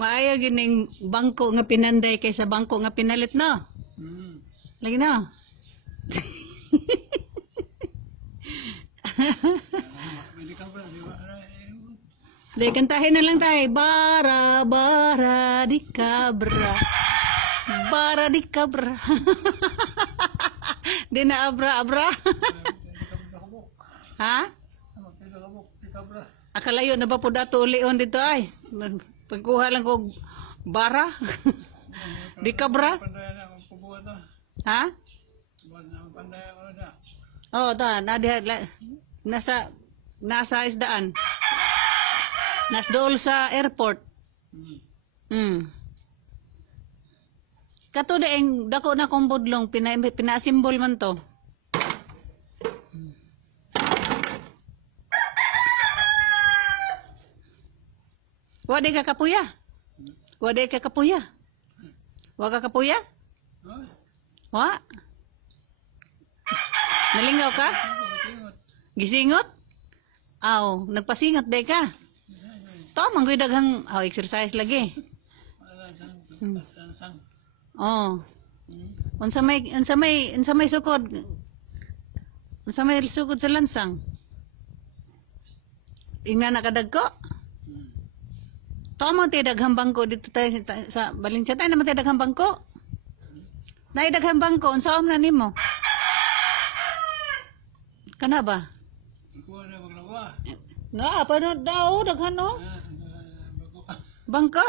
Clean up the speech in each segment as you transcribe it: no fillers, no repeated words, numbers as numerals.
Maayo gining bangko nga pinanday kaysa bangko nga pinalit, no? Lagi no? Di kantahin na lang tayo. Bara, bara, di kabra. Bara, di kabra. Di na abra, abra. Ha? Akalayo na ba po dato ulion dito ay? Pagkuha lang ko bara. Di kabra. Ha? Oh, ta, nasa isdaan. Nasdool sa airport. Kato daeng dako na kong budlong pinasimbol man to. Wade ka kapuya? Wade ka kapuya? Wa ka kapuya? Wa? Nalingaw ka? Gisingot? Aw, nagpasingot day ka? To, manggoy daghang exercise lagi. Oh. Unsa may sukod? Unsa may sukod sa lansang? Ingna nakadagko? To mo tay daghang bangko dito tayo sa Valencia tayo naman tay daghang bangko. Nay daghang bangko unsa na nimo? Kana ba? Na, paano daw daghan no? Bangka?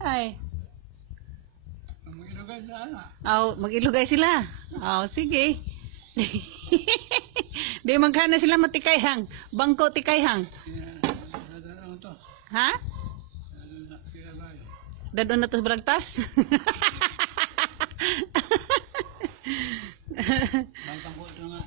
Ay. Mag-ilugay sila. Sige. Di magkana sila matikayhang. Bangko tikayhang. Ha? Dadon na to sa Bragtas?